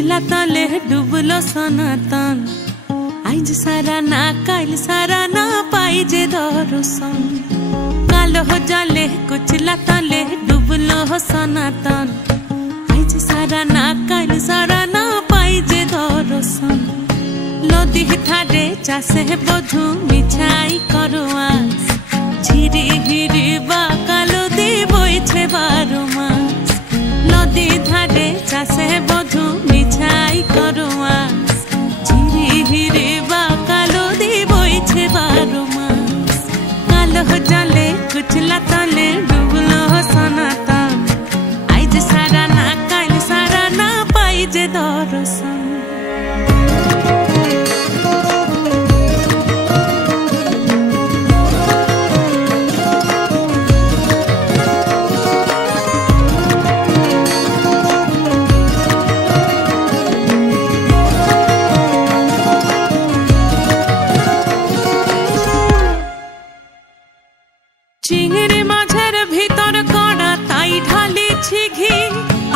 कुचला तले डुबलो सनातन आइज सारा ना काल सारा ना पाई जे दर्शन कालो हो जाले कुचला तले डुबलो सनातन आइज सारा ना काल सारा ना पाई जे दर्शन लदी थारे चासे बधु मिछाई करवास झिरी हिरी बा कालो दी बइछे 12 मास लदी थारे चासे बधु मिछाई करवास झिरी हिरी बा कालो दी बइछे 12 मास कालो जाले कुचला तले डुबलो सनातन आइज सारा ना काल सारा ना पाई जे दर्शन चिंगड़ी माझेर भीतर कड़ा ताई ढाली घी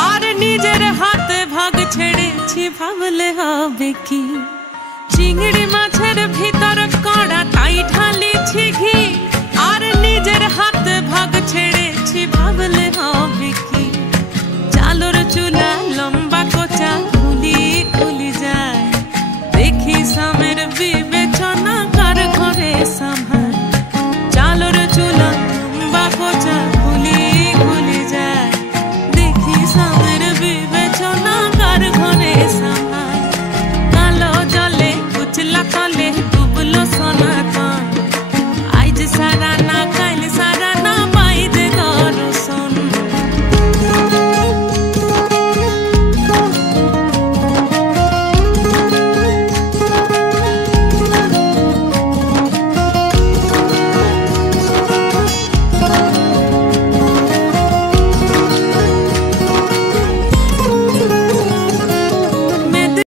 और निजेर हाथ भाग छेड़े भावले हबे की चिंगड़ी माझेर भीतर कड़ा ताई ढाली घी और निजेर हाथ भाग छेड़े